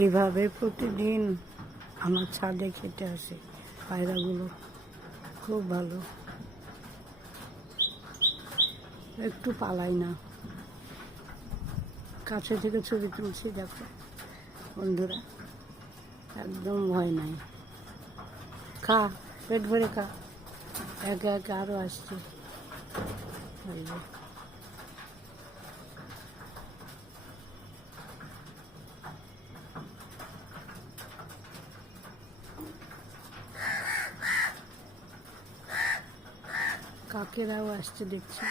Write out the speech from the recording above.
এইভাবে প্রতিদিন আমার ছাদে খেতে আসে পায়রাগুলো, খুব ভালো। একটু পালাই না, কাছে থেকে ছবি তুলছি, দেখো বন্ধুরা, একদম ভয় নাই। খা, পেট ভরে খা, একে একে আরও আসছে। এই যে কাকেরাও আসছে দেখছি।